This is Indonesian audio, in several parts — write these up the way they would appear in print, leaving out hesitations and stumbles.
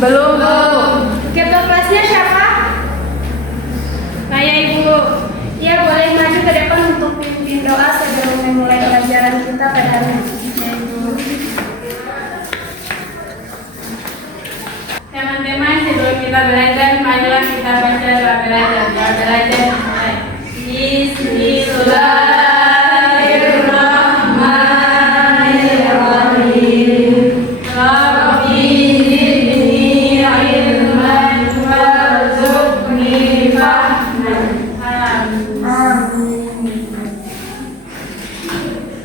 Belum, Bu. Ketua kelasnya siapa? Saya Ibu. Ya, boleh maju ke depan untuk pimpin doa sebelum memulai pelajaran kita pada hari ini. Ya, Ibu. Teman-teman, sebelum kita belajar, marilah kita baca doa belajar. Doa belajar mulai. Bismillahirrahmanirrahim. Rabbi zidni ilman warzuqni fahman.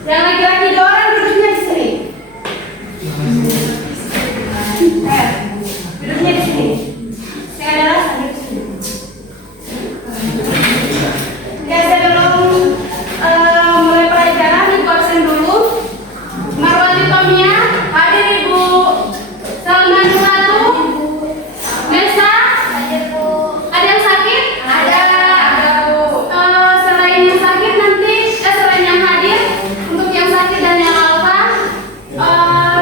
Yang laki-laki dua orang duduknya di sini. Duduknya di sini. Saya adalah di sini. Ya, sebelum mulai pelajaran, Ibu absen dulu. Marwati Tomia, hadir Ibu. Salman Ratu, Nesa, ada yang sakit? Ada Bu. Selain yang sakit nanti, selain yang hadir, untuk yang sakit dan yang alfa,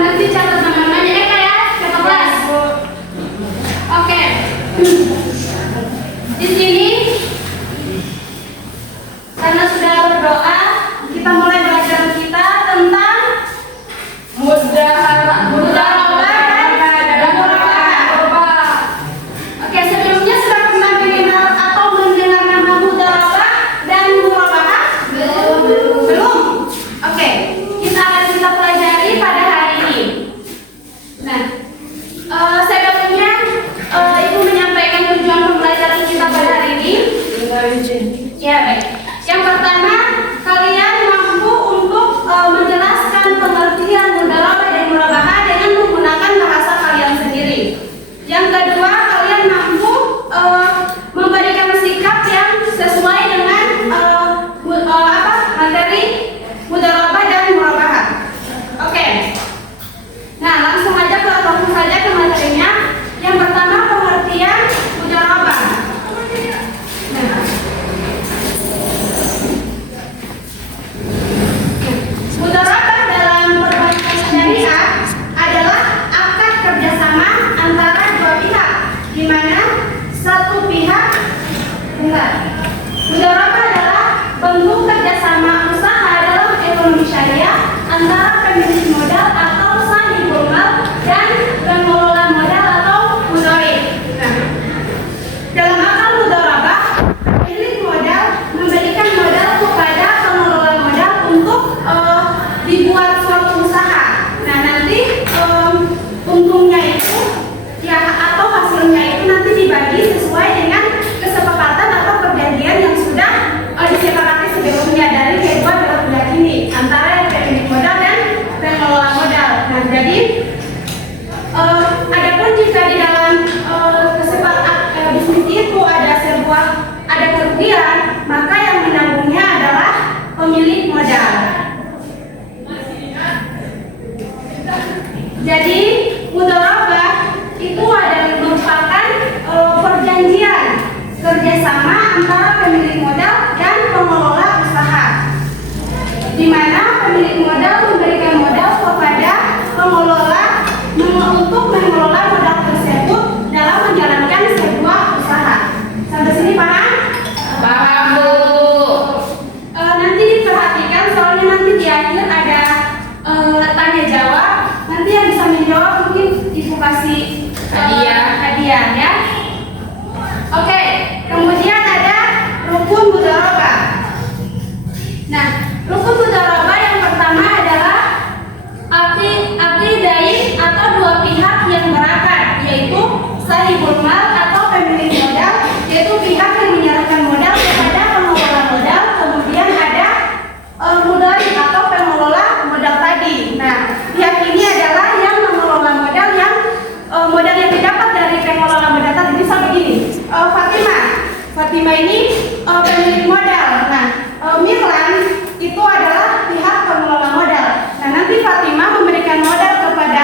nanti catat nama-namanya Eka ya, catat kelas. Oke. Di sini karena sudah berdoa, kita mulai belajar kita tentang mudarabah dan murabah. Oke, sebelumnya sudah pernah mendengar atau mendengar nama mudarabah dan murabah? Belum. Oke, kita pelajari pada hari ini. Nah, sebelumnya Ibu menyampaikan tujuan pembelajaran kita pada hari ini. Ya, baik. Yang pertama, kalian mampu untuk menjelaskan pengertian mudarabah dan murabah dengan menggunakan bahasa kalian sendiri. Yang kedua, kalian mampu memberikan sikap yang sesuai dengan materi mudarabah dan murabah. Oke. Nah, langsung saja ke materinya. Yang pertama, pengertian mudarabah. Mudarabah dalam perbankan syariah adalah akad kerjasama antara dua pihak, di mana satu pihak Mudarabah adalah bentuk kerjasama usaha dalam ekonomi syariah antara pemilik modal atau sahibul mal dan pengelola modal atau mudharib. Dalam akad mudarabah, pemilik modal memberikan modal kepada pengelola modal untuk dibuat suatu usaha. Nah, nanti untungnya itu ya atau hasilnya itu nanti dibagi sesuai dengan kesepakatan atau perjanjian yang sudah disepakati sebelumnya dari kedua belah pihak ini antara pemilik modal dan pengelola modal. Nah, jadi adapun jika di dalam kesepakatan bisnis itu ada kerugian, maka yang menanggungnya adalah pemilik modal. Jadi mudarabah itu adalah merupakan perjanjian kerjasama antara pemilik modal dan pengelola usaha, di mana pemilik modal memberikan modal kepada pengelola untuk mengelola modal tersebut dalam menjalankan sebuah usaha. Sampai sini paham? Paham, Bu. Nanti diperhatikan soalnya nanti di akhir ada tanya jawab. Nanti yang bisa menjawab mungkin Ibu kasih hadiah ya. Oke, kemudian ada rukun mudarabah. Nah, rukun mudarabah yang pertama adalah aqidain atau dua pihak yang berakad, yaitu sahibul mal atau pemilik modal, yaitu pihak yang menyerahkan modal kepada pengelola modal. Kemudian ada mudharib atau pengelola modal tadi. Nah, pihak ini adalah yang mengelola modal modal yang didapat dari pengelola modal tadi. Misal begini, Fatimah ini pemilik modal. Nah, Mirlan itu adalah pihak pengelola modal. Nah, nanti Fatimah memberikan modal kepada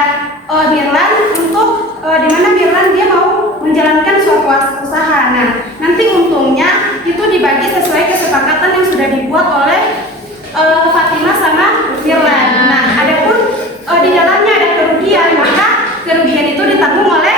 Mirlan untuk di mana Mirlan dia mau menjalankan suatu usaha. Nah, nanti untungnya itu dibagi sesuai kesepakatan yang sudah dibuat oleh Fatimah sama Mirlan. Nah, adapun di dalamnya ada kerugian, maka kerugian itu ditanggung oleh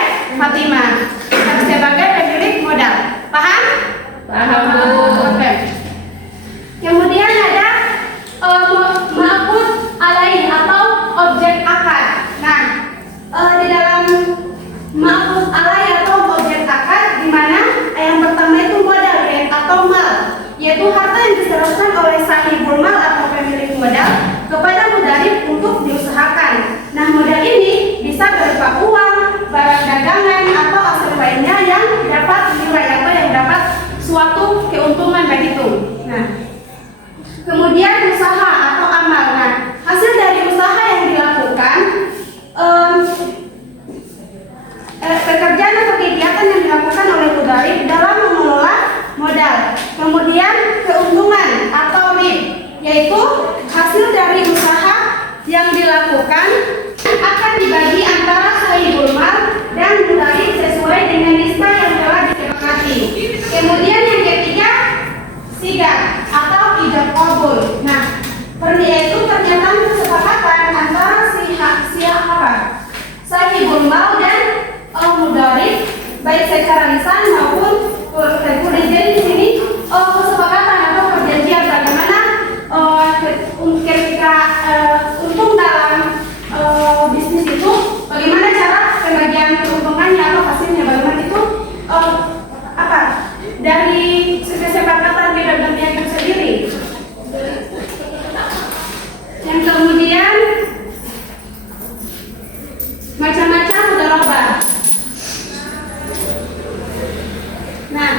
apa? Sahibul mal dan mudharib baik secara lisan maupun verbal. Jadi di sini kesepakatan atau perjanjian bagaimana ketika untung dalam bisnis itu, bagaimana cara pembagian keuntungannya atau hasilnya, bagaimana itu apa dari kesepakatan kedua pihak itu sendiri. Yang kemudian macam-macam mudharabah. Nah,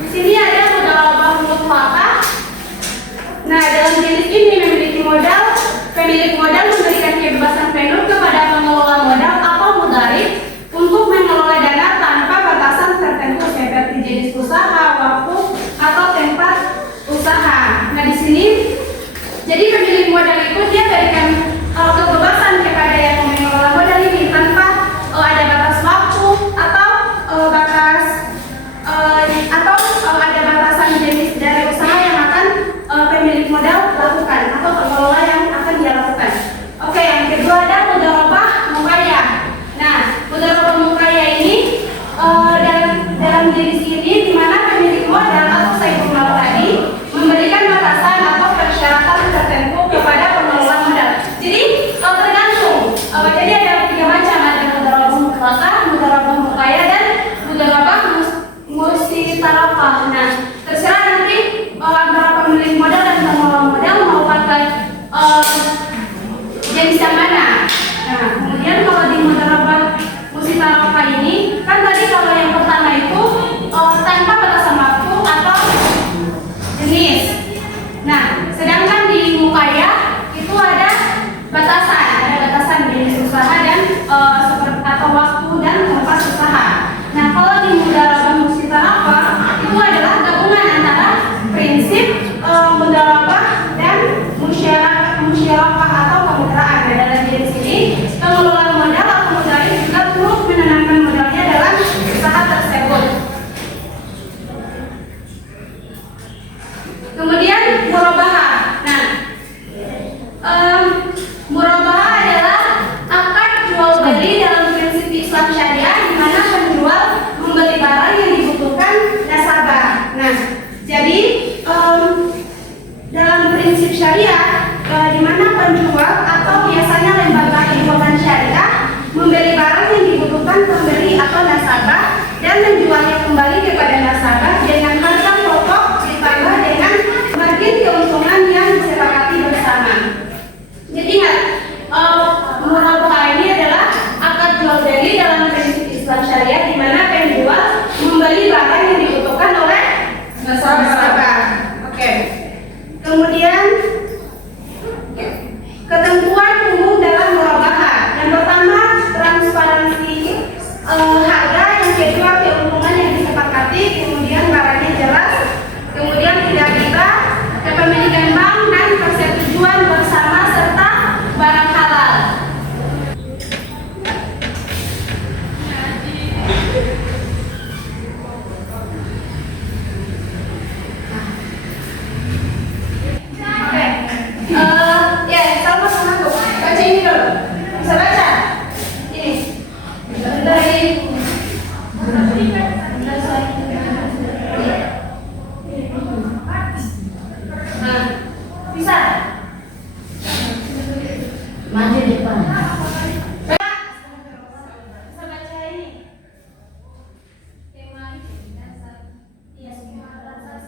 di sini ada mudharabah mutlaqah. Nah, dalam jenis ini memiliki modal, pemilik modal memberikan kebebasan penuh kepada pengelola modal atau mudharib untuk mengelola dana tanpa batasan tertentu seperti jenis usaha, waktu, atau tempat usaha. Nah, di sini jadi pemilik modal itu dia berikan kebebasan kepada yang mengelola modal ini tanpa ada batas waktu atau ada batasan jenis dari usaha yang akan pemilik modal lakukan atau pengelola yang akan dia lakukan. Oke, yang kedua ada mudharabah muqayyad. Nah, mudharabah muqayyad ini dalam jenis ini di mana pemilik modal atau sahibul mal tadi memberikan batasan atau persyaratan tertentu kepada pengelola modal. Jadi tergantung. Jadi ada 3 macam, ada mudharabah mutlaqah, mudharabah muqayyad, dan mudharabah musyarakah. Nah, terserah nanti antara pemilik modal dan pengelola modal mau pakai jenis yang mana. Nah, kemudian kalau di mudharabah musyarakah ini kan tadi kalau yang pertama itu tanpa batasan waktu atau jenis. Nah, sedangkan di muqayyad itu ada batasan jenis usaha dan atau waktu dan tempat usaha. Nah, kalau di mudharabah musyarakah itu adalah gabungan antara prinsip mudharabah dan musyarakah atau kemitraan. Nah, dalam jenis ini pengelola modal atau mudharib juga turut menanamkan modalnya dalam usaha tersebut. Kemudian murabahah. Nah, murabahah adalah akad jual beli dalam prinsip Islam syariah di mana penjual membeli barang yang dibutuhkan nasabah. Nah, jadi dalam prinsip syariah di mana penjual atau biasanya lembaga keuangan syariah membeli barang yang dibutuhkan pembeli atau nasabah dan menjualnya kembali kepada nasabah dengan harga pokok ditambah dengan margin keuntungan yang disepakati bersama. Jadi ingat, murabahah ini adalah akad jual beli dalam prinsip Islam syariah di mana penjual membeli barang yang dibutuhkan oleh nasabah. Oke. Kemudian ketentuan umum dalam murabahah. Yang pertama, transparansi harga. Yang kedua, keuntungan yang disepakati. Kemudian barangnya jelas. Kemudian tidak riba, kepemilikan bank dan persetujuan bersama serta barang halal. Sama-sama tuh. Baca ini dulu. Bisa baca? Ini. Dari bisa. Maju depan. Bisa baca ini. Tema dasar. Iya, semua dasar.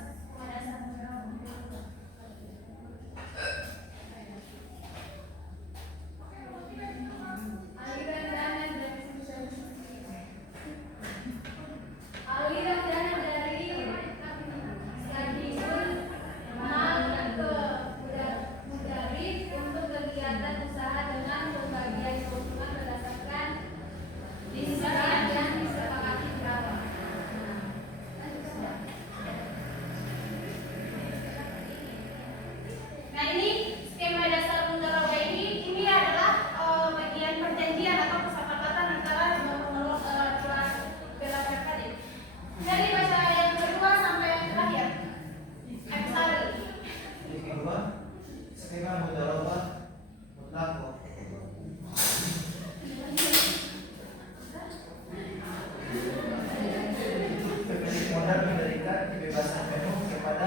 Aliran dana dari sahibul mal ke mudharib untuk kegiatan usaha dengan pembagian Skema mudharabah mutlaqah. Pemilik modal memberikan kebebasan penuh kepada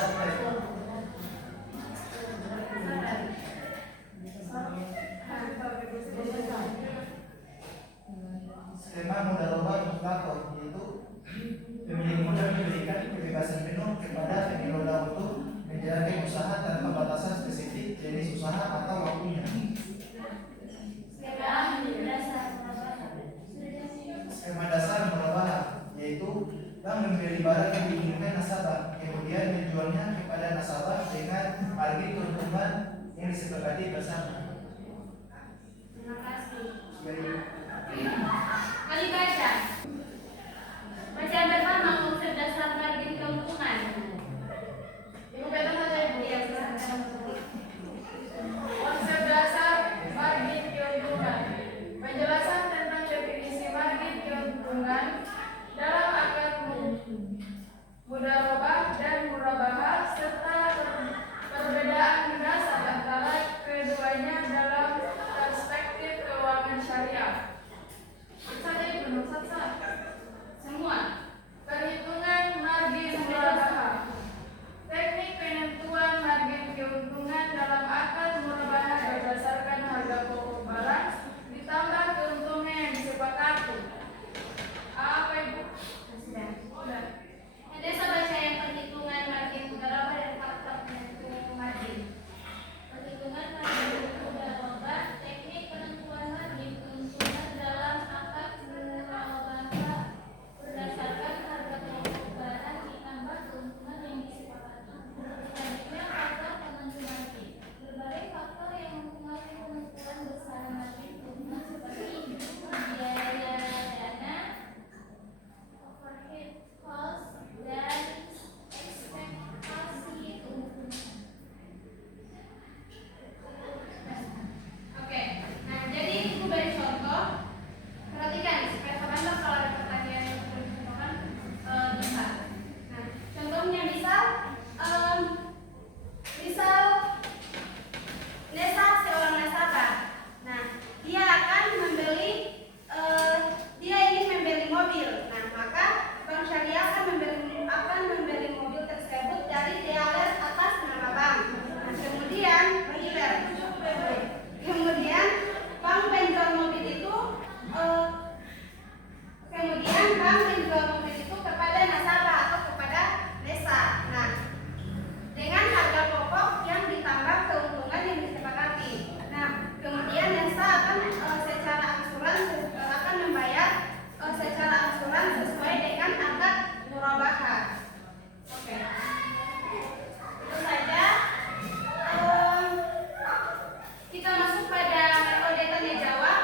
skema mudharabah mutlaqah, yaitu pemilik modal memberikan kebebasan penuh kepada pemilik modal untuk menjalankan usaha tanpa batasan spesifik jenis usaha atau waktunya. Skema dasar murabah, yaitu bank membeli barang yang diinginkan nasabah, kemudian menjualnya kepada nasabah dengan harga keuntungan yang disepakati bersama. Terima kasih. Jadi, Mari baca. Bacaan pertama konsep dasar margin keuntungan. Ibu pegang saja Ibu. Iya, silakan. Konsep dasar margin keuntungan. Penjelasan tentang definisi margin keuntungan dalam akad mudharabah dan murabahah serta perbedaan mendasar antara keduanya dalam perspektif keuangan syariah. Saja Ibu, Semua. perhitungan margin murabahah. Teknik penentuan margin keuntungan dalam akad murabahah berdasarkan harga pokok barang ditambah keuntungan yang disepakati. Apa Ibu? Sudah. Sudah. Ada baca yang perhitungan margin mudharabah dan faktor penentu margin. Perhitungan margin mudharabah, teknik penentuan margin keuntungan dalam akad murabahah berdasarkan harga pokok barang ditambah keuntungan yang disepakati. Selanjutnya faktor penentu margin. Berbagai faktor yang mempengaruhi penentuan besaran margin keuntungan seperti biaya dana, overhead cost, dan ekspektasi keuntungan. Oke, nah jadi itu beri contoh. Perhatikan supaya sebentar kalau ada pertanyaan yang perlu dicontohkan bisa. Nah, contohnya misal Nesa seorang nasabah. Nah, dia akan membeli dia ingin membeli mobil. Nah, maka Bank Syariah akan membeli mobil tersebut dari dealer atas nama bank. Nah, kemudian bank menjual mobil itu kepada nasabah atau kepada Nesa. Nah, dengan harga pokok yang ditambah keuntungan yang disepakati. Nah, kemudian Nesa akan secara angsuran akan membayar secara angsuran sesuai dengan akad murabahah. Oke. Itu saja. Kita masuk pada metode tanya jawab.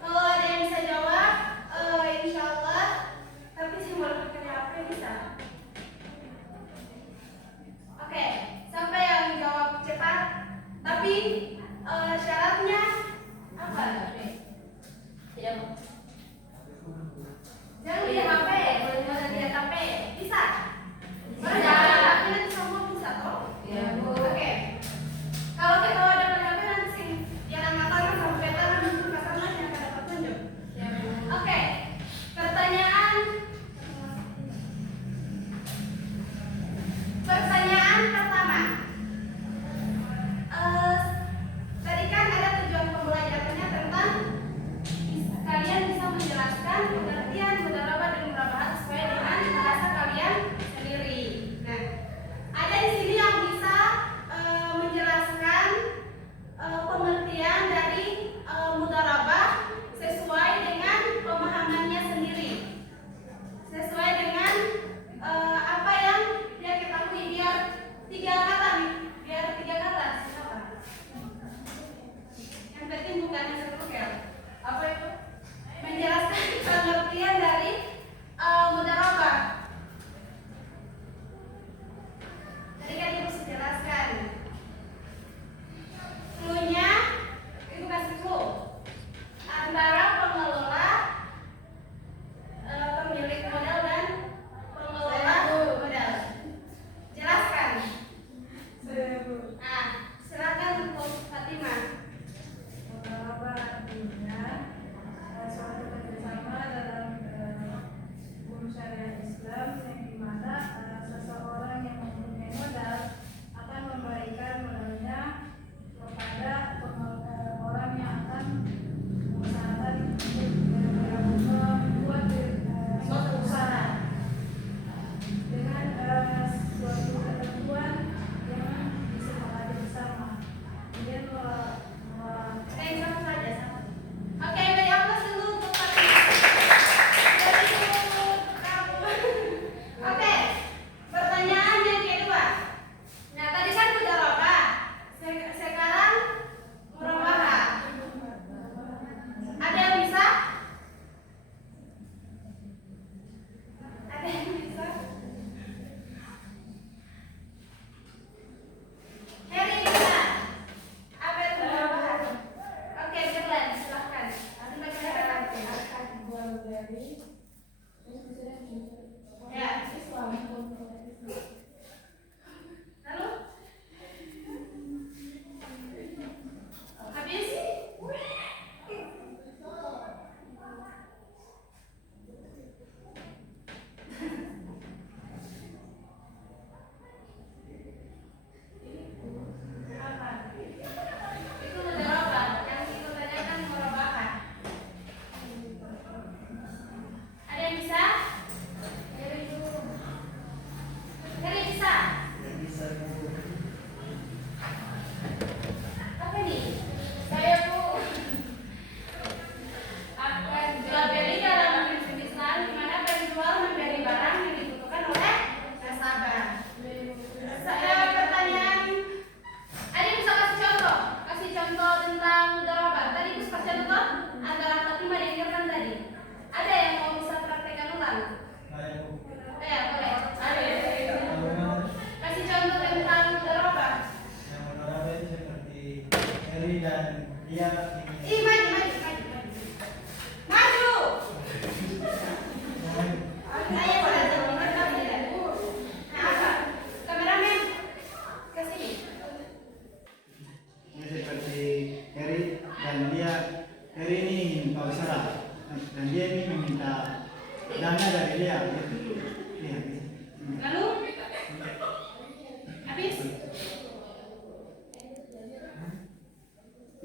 Kalau ada yang bisa jawab, insya Allah. Tapi sih boleh pakai HP bisa. Oke, sampai yang jawab cepat. Tapi syaratnya apa? Tidak. Jangan lihat HP, boleh lihat HP. Bisa? Tapi nanti semua bisa toh? Ya, Bu. Oke. Kalau kita ada HP nanti sih jangan makanan sampai tangan karena yang akan dapat tunjuk. Oke. Pertanyaan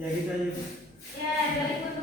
Ya gitu aja. Ya, berikut